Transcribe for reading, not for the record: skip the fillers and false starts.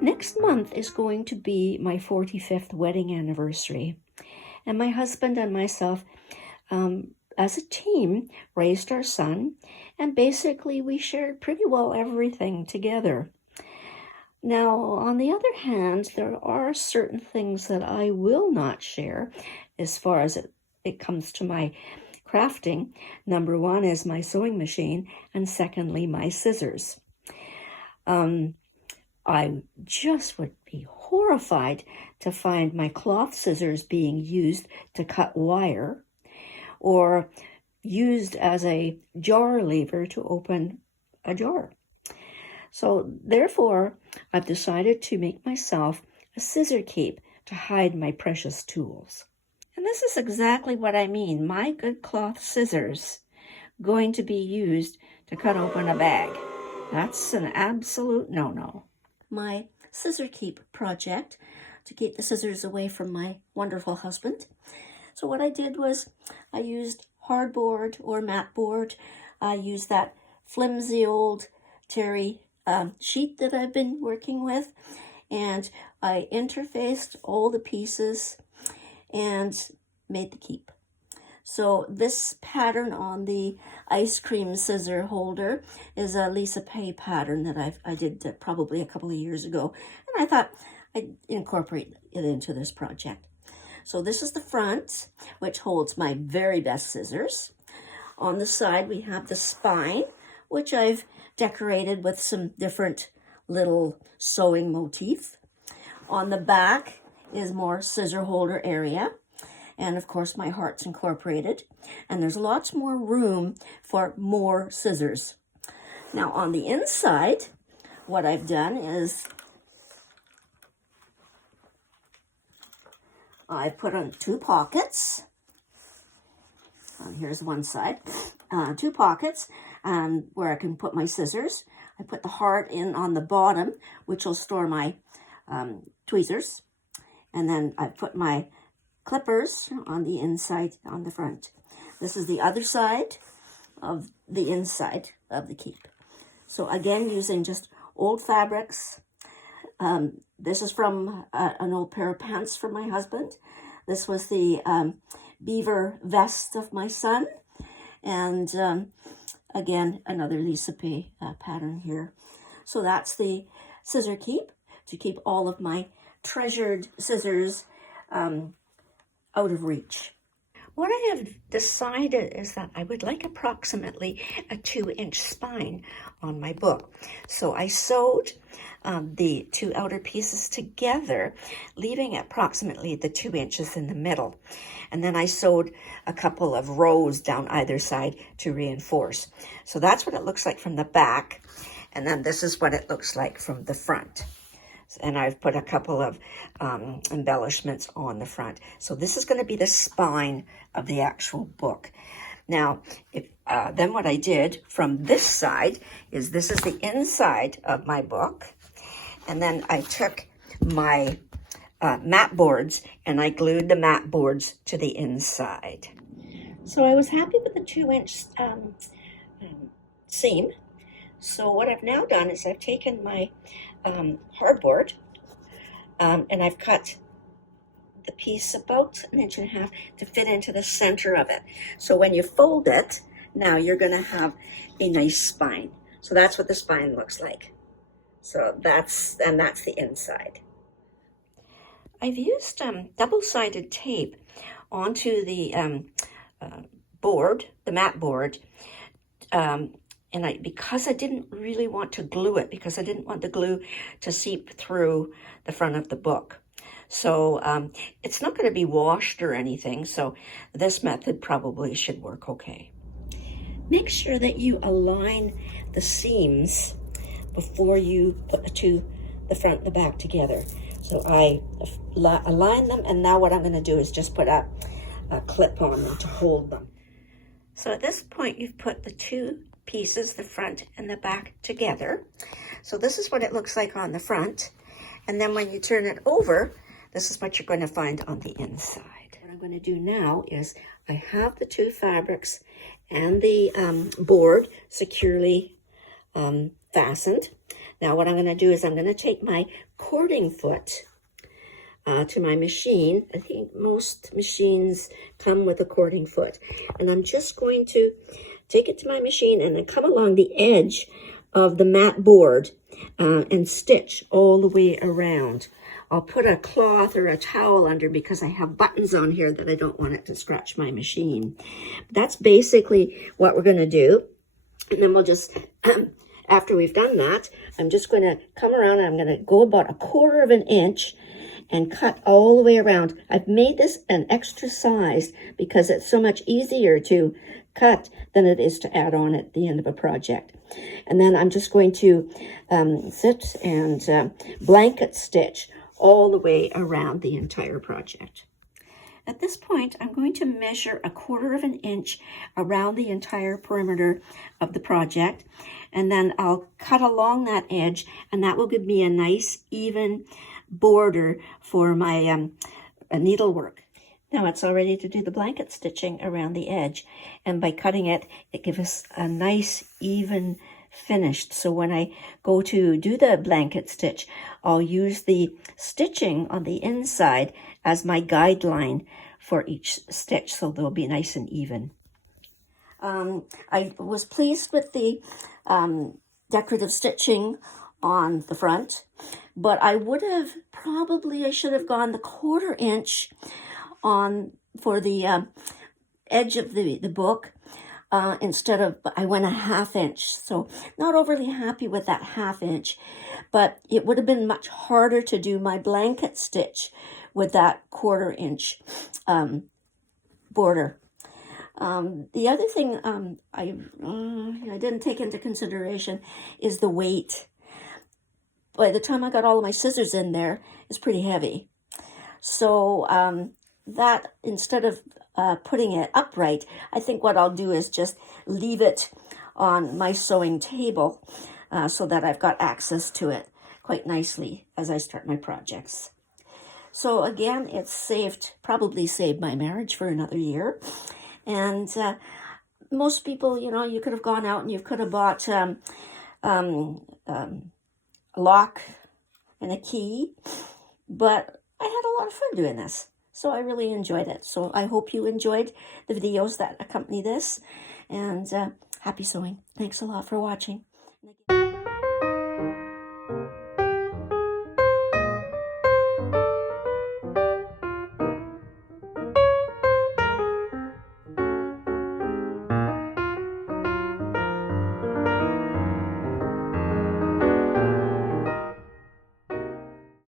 Next month is going to be my 45th wedding anniversary, and my husband and myself, as a team, raised our son, and basically we shared pretty well everything together. Now, on the other hand, there are certain things that I will not share as far as it comes to my crafting. Number one is my sewing machine, and secondly, my scissors. I just would be horrified to find my cloth scissors being used to cut wire or used as a jar lever to open a jar. So therefore, I've decided to make myself a scissor cape to hide my precious tools. And this is exactly what I mean. My good cloth scissors going to be used to cut open a bag. That's an absolute no-no. My scissor keep project to keep the scissors away from my wonderful husband. So what I did was I used hardboard or mat board. I used that flimsy old terry sheet that I've been working with, and I interfaced all the pieces and made the keep. So this pattern on the ice cream scissor holder is a Lisa Pay pattern that I did probably a couple of years ago, and I thought I'd incorporate it into this project. So this is the front, which holds my very best scissors. On the side we have the spine, which I've decorated with some different little sewing motif. On the back is more scissor holder area. And of course my heart's incorporated, and there's lots more room for more scissors. Now on the inside, what I've done is I put on 2 pockets. Here's one side, 2 pockets where I can put my scissors. I put the heart in on the bottom, which will store my tweezers, and then I put my clippers on the inside, on the front. This is the other side of the inside of the keep. So again, using just old fabrics. This is from an old pair of pants from my husband. This was the beaver vest of my son. And again, another Lisa Pay pattern here. So that's the scissor keep, to keep all of my treasured scissors out of reach. What I have decided is that I would like approximately a 2-inch spine on my book. So I sewed the 2 outer pieces together, leaving approximately the 2 inches in the middle. And then I sewed a couple of rows down either side to reinforce. So that's what it looks like from the back. And then this is what it looks like from the front. And I've put a couple of embellishments on the front. So this is going to be the spine of the actual book. Now, then what I did from this side is this is the inside of my book. And then I took my mat boards and I glued the mat boards to the inside. So I was happy with the 2-inch seam. So what I've now done is I've taken my hardboard and I've cut the piece about 1.5 inches to fit into the center of it. So when you fold it, now you're going to have a nice spine. So that's what the spine looks like. So that's the inside. I've used double-sided tape onto the board, the mat board, and because I didn't really want to glue it, because I didn't want the glue to seep through the front of the book. So it's not going to be washed or anything, so this method probably should work okay. Make sure that you align the seams before you put the front and the back together. So I align them, and now what I'm going to do is just put a clip on them to hold them. So at this point, you've put the 2 pieces, the front and the back, together. So this is what it looks like on the front. And then when you turn it over, this is what you're going to find on the inside. What I'm going to do now is I have the 2 fabrics and the board securely fastened. Now what I'm going to do is I'm going to take my cording foot to my machine. I think most machines come with a cording foot. And I'm just going to take it to my machine and then come along the edge of the mat board and stitch all the way around. I'll put a cloth or a towel under because I have buttons on here that I don't want it to scratch my machine. That's basically what we're going to do. And then we'll just, after we've done that, I'm just going to come around and I'm going to go about 1/4 of an inch and cut all the way around. I've made this an extra size because it's so much easier to cut than it is to add on at the end of a project. And then I'm just going to sit and blanket stitch all the way around the entire project. At this point, I'm going to measure 1/4 of an inch around the entire perimeter of the project, and then I'll cut along that edge, and that will give me a nice even border for my needlework. Now it's all ready to do the blanket stitching around the edge, and by cutting it, it gives us a nice even finish. So when I go to do the blanket stitch, I'll use the stitching on the inside as my guideline for each stitch, so they'll be nice and even. I was pleased with the decorative stitching on the front, but I would have I should have gone the 1/4 inch on for the edge of the book instead of, I went a 1/2 inch. So not overly happy with that 1/2 inch, but it would have been much harder to do my blanket stitch with that 1/4 inch border. The other thing I didn't take into consideration is the weight. By the time I got all of my scissors in there, it's pretty heavy. So that, instead of putting it upright, I think what I'll do is just leave it on my sewing table so that I've got access to it quite nicely as I start my projects. So again, it's probably saved my marriage for another year. And most people, you could have gone out and you could have bought a lock and a key, but I had a lot of fun doing this. So I really enjoyed it. So I hope you enjoyed the videos that accompany this, and happy sewing. Thanks a lot for watching.